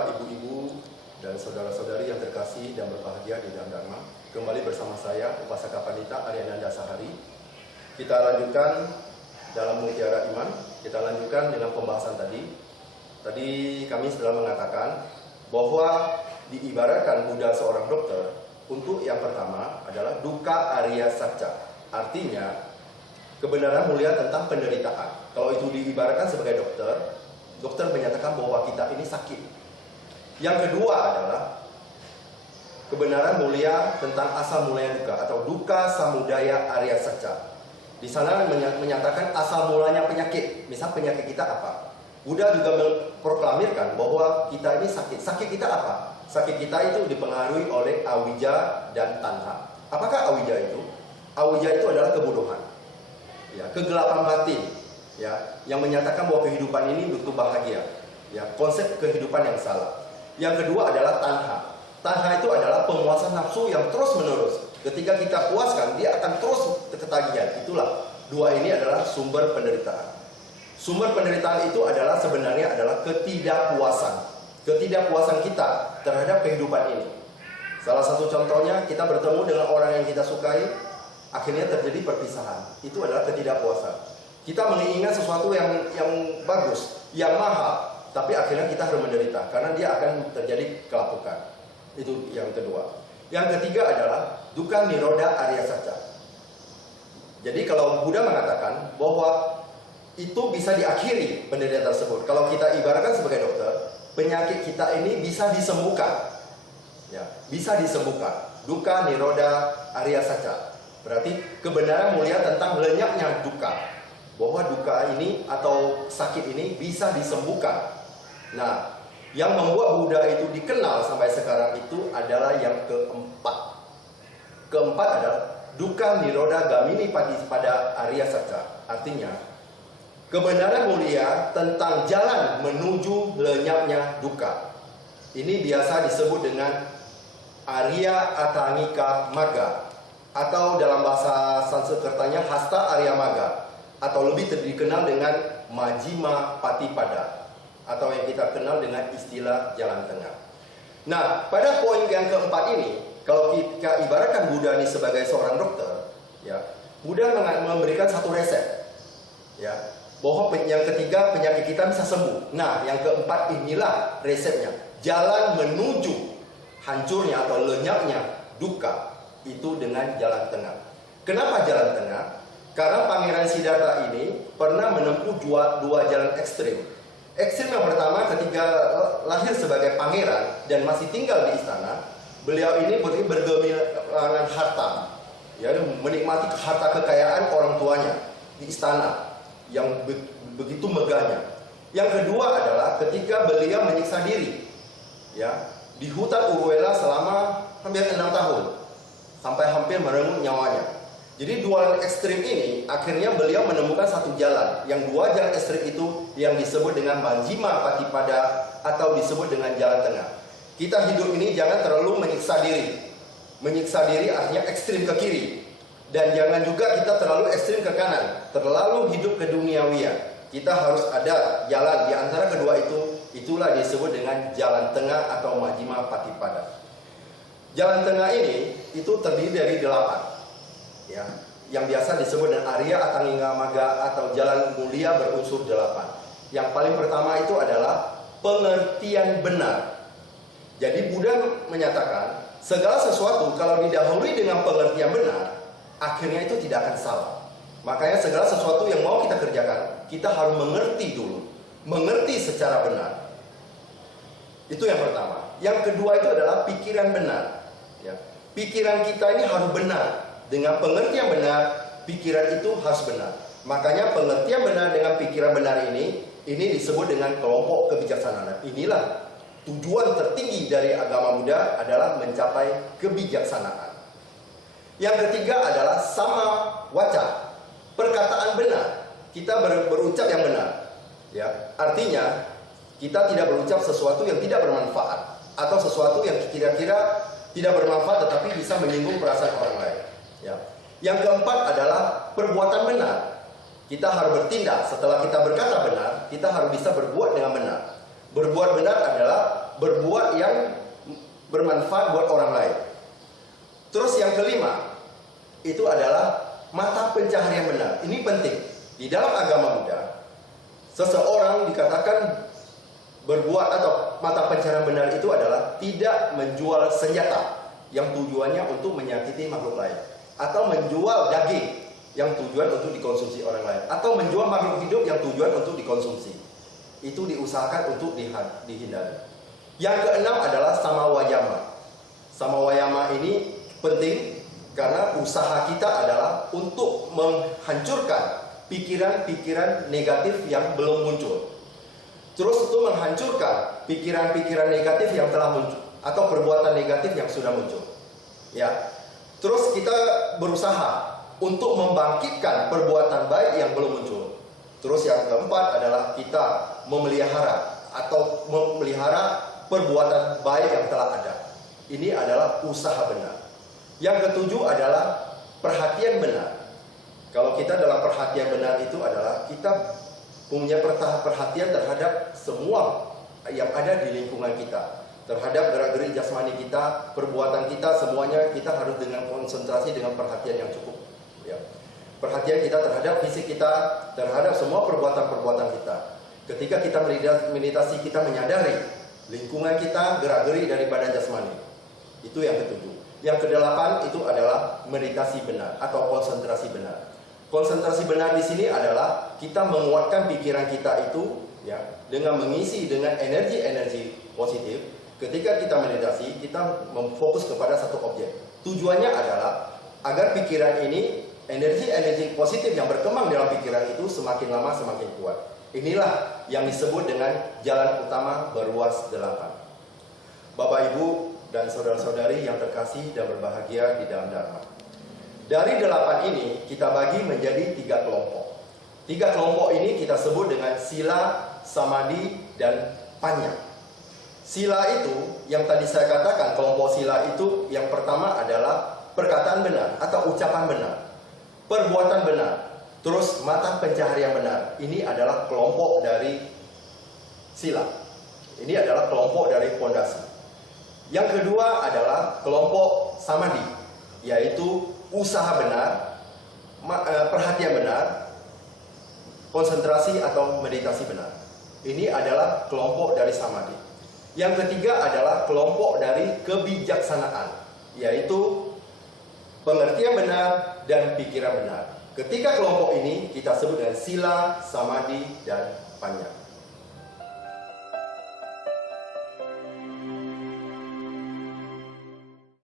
Bapak, Ibu-ibu, dan saudara-saudari yang terkasih dan berbahagia di dalam Dharma. Kembali bersama saya, Upasaka Pandita Aryananda Sahari. Kita lanjutkan dalam Mutiara Iman. Kita lanjutkan dengan pembahasan tadi. Tadi kami sudah mengatakan bahwa diibaratkan Buddha seorang dokter. Untuk yang pertama adalah dukkha arya sacca. Artinya, kebenaran mulia tentang penderitaan. Kalau itu diibaratkan sebagai dokter, dokter menyatakan bahwa kita ini sakit. Yang kedua adalah kebenaran mulia tentang asal mulanya dukkha atau dukkha samudaya arya sacca. Di sana menyatakan asal mulanya penyakit. Misal penyakit kita apa? Buddha juga memproklamirkan bahwa kita ini sakit. Sakit kita apa? Sakit kita itu dipengaruhi oleh awija dan tanha. Apakah awija itu? Awija itu adalah kebodohan, ya, kegelapan batin, ya, yang menyatakan bahwa kehidupan ini butuh bahagia, ya, konsep kehidupan yang salah. Yang kedua adalah tanha. Tanha itu adalah pemuasan nafsu yang terus menerus. Ketika kita puaskan, dia akan terus ketagihan. Itulah dua ini adalah sumber penderitaan. Sumber penderitaan itu adalah sebenarnya adalah ketidakpuasan. Ketidakpuasan kita terhadap kehidupan ini. Salah satu contohnya, kita bertemu dengan orang yang kita sukai, akhirnya terjadi perpisahan. Itu adalah ketidakpuasan. Kita menginginkan sesuatu yang bagus, yang mahal, tapi akhirnya kita harus menderita karena dia akan terjadi kelapukan. Itu yang kedua. Yang ketiga adalah dukkha nirodha arya sacca. Jadi kalau Buddha mengatakan bahwa itu bisa diakhiri penderitaan tersebut. Kalau kita ibaratkan sebagai dokter, penyakit kita ini bisa disembuhkan. Ya, bisa disembuhkan. Dukkha nirodha arya sacca. Berarti kebenaran mulia tentang lenyapnya dukkha. Bahwa dukkha ini atau sakit ini bisa disembuhkan. Nah, yang membuat Buddha itu dikenal sampai sekarang itu adalah yang keempat. Keempat adalah dukkha nirodha gamini pada arya sacca. Artinya, kebenaran mulia tentang jalan menuju lenyapnya dukkha. Ini biasa disebut dengan Arya Atangika Magga, atau dalam bahasa Sanskertanya Hasta Arya Magga, atau lebih dikenal dengan Majjhima Patipada, atau yang kita kenal dengan istilah jalan tengah. Nah, pada poin yang keempat ini, kalau kita ibaratkan Buddha ini sebagai seorang dokter, ya, Buddha memberikan satu resep, ya, bahwa yang ketiga penyakit kita bisa sembuh. Nah, yang keempat inilah resepnya, jalan menuju hancurnya atau lenyapnya dukkha itu dengan jalan tengah. Kenapa jalan tengah? Karena Pangeran Siddhartha ini pernah menempuh dua jalan ekstrim. Ekstrim yang pertama ketika lahir sebagai pangeran dan masih tinggal di istana, beliau ini bergemilangan harta, ya, menikmati harta kekayaan orang tuanya di istana yang begitu megahnya. Yang kedua adalah ketika beliau menyiksa diri, ya, di hutan Urwela selama hampir 6 tahun sampai hampir merenggut nyawanya. Jadi dua ekstrim ini akhirnya beliau menemukan satu jalan. Yang dua jalan ekstrim itu yang disebut dengan Majjhima Patipada atau disebut dengan jalan tengah. Kita hidup ini jangan terlalu menyiksa diri. Menyiksa diri artinya ekstrim ke kiri. Dan jangan juga kita terlalu ekstrim ke kanan. Terlalu hidup ke duniawian. Kita harus ada jalan di antara kedua itu. Itulah disebut dengan jalan tengah atau Majjhima Patipada. Jalan tengah ini itu terdiri dari 8. Ya, yang biasa disebut dengan Arya Atangika Magga atau jalan mulia berunsur 8. Yang paling pertama itu adalah pengertian benar. Jadi Buddha menyatakan segala sesuatu kalau didahului dengan pengertian benar, akhirnya itu tidak akan salah. Makanya segala sesuatu yang mau kita kerjakan, kita harus mengerti dulu, mengerti secara benar. Itu yang pertama. Yang kedua itu adalah pikiran benar. Ya, pikiran kita ini harus benar. Dengan pengertian benar, pikiran itu harus benar. Makanya pengertian benar dengan pikiran benar ini disebut dengan kelompok kebijaksanaan. Inilah tujuan tertinggi dari agama Buddha adalah mencapai kebijaksanaan. Yang ketiga adalah sama waca, perkataan benar. Kita berucap yang benar. Ya, artinya kita tidak berucap sesuatu yang tidak bermanfaat atau sesuatu yang kira-kira tidak bermanfaat tetapi bisa menyinggung perasaan orang lain. Ya. Yang keempat adalah perbuatan benar. Kita harus bertindak. Setelah kita berkata benar, kita harus bisa berbuat dengan benar. Berbuat benar adalah berbuat yang bermanfaat buat orang lain. Terus yang kelima, itu adalah mata pencaharian benar. Ini penting. Di dalam agama Buddha, seseorang dikatakan berbuat atau mata pencaharian benar itu adalah tidak menjual senjata yang tujuannya untuk menyakiti makhluk lain, atau menjual daging yang tujuan untuk dikonsumsi orang lain, atau menjual makhluk hidup yang tujuan untuk dikonsumsi. Itu diusahakan untuk dihindari. Yang keenam adalah samawayama. Samawayama ini penting karena usaha kita adalah untuk menghancurkan pikiran-pikiran negatif yang belum muncul. Terus untuk menghancurkan pikiran-pikiran negatif yang telah muncul atau perbuatan negatif yang sudah muncul. Ya. Terus kita berusaha untuk membangkitkan perbuatan baik yang belum muncul. Terus yang keempat adalah kita memelihara perbuatan baik yang telah ada. Ini adalah usaha benar. Yang ketujuh adalah perhatian benar. Kalau kita dalam perhatian benar itu adalah kita punya perhatian terhadap semua yang ada di lingkungan kita, terhadap gerak-gerik jasmani kita, perbuatan kita, semuanya kita harus dengan konsentrasi, dengan perhatian yang cukup. Ya. Perhatian kita terhadap fisik kita, terhadap semua perbuatan-perbuatan kita. Ketika kita meditasi, kita menyadari lingkungan kita, gerak-gerik dari badan jasmani. Itu yang ketujuh. Yang kedelapan itu adalah meditasi benar atau konsentrasi benar. Konsentrasi benar di sini adalah kita menguatkan pikiran kita itu, ya, dengan mengisi dengan energi-energi positif. Ketika kita meditasi, kita memfokus kepada satu objek. Tujuannya adalah agar pikiran ini, energi-energi positif yang berkembang dalam pikiran itu semakin lama semakin kuat. Inilah yang disebut dengan jalan utama beruas 8. Bapak, Ibu, dan saudara-saudari yang terkasih dan berbahagia di dalam Dharma. Dari 8 ini kita bagi menjadi 3 kelompok. 3 kelompok ini kita sebut dengan sila, samadhi, dan panya. Sila itu yang tadi saya katakan, kelompok sila itu yang pertama adalah perkataan benar atau ucapan benar, perbuatan benar, terus mata pencaharian benar. Ini adalah kelompok dari sila. Ini adalah kelompok dari pondasi. Yang kedua adalah kelompok samadhi, yaitu usaha benar, perhatian benar, konsentrasi atau meditasi benar. Ini adalah kelompok dari samadhi. Yang ketiga adalah kelompok dari kebijaksanaan, yaitu pengertian benar dan pikiran benar. Ketika kelompok ini kita sebut dengan sila, samadhi, dan panya.